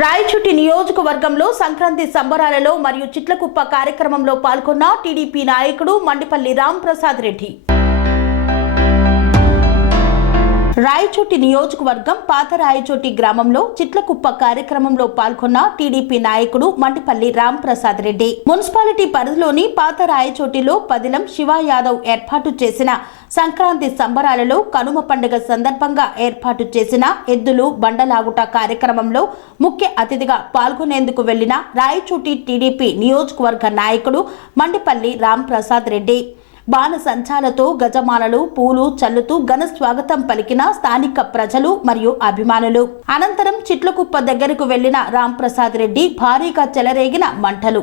రాయచుట్టి నియోజకవర్గంలో సంక్రాంతి సంబరాలలో మరియు చిట్లకుప్ప కార్యక్రమంలో పాల్గొన్న టీడీపీ నాయకుడు మండిపల్లి రాంప్రసాద్ రెడ్డి. రాయచోటి నియోజకవర్గం పాత రాయచోటి గ్రామంలో చిట్లకుప్ప కార్యక్రమంలో పాల్గొన్న టీడీపీ నాయకుడు మండిపల్లి రాంప్రసాద్ రెడ్డి. మున్సిపాలిటీ పరిధిలోని పాత రాయచోటిలో పదిలం శివ యాదవ్ ఏర్పాటు చేసిన సంక్రాంతి సంబరాలలో కనుమ పండుగ సందర్భంగా ఏర్పాటు చేసిన ఎద్దులు బండలాగుట కార్యక్రమంలో ముఖ్య అతిథిగా పాల్గొనేందుకు వెళ్ళిన రాయచోటి టీడీపీ నియోజకవర్గ నాయకుడు మండిపల్లి రాంప్రసాద్ రెడ్డి. బాణ సంచాలతో గజమాలలు పూలు చల్లుతూ ఘన స్వాగతం పలికిన స్థానిక ప్రజలు మరియు అభిమానులు. అనంతరం చిట్లకుప్ప దగ్గరకు వెళ్ళిన రాంప్రసాద్ రెడ్డి భారీగా చెలరేగిన మంటలు.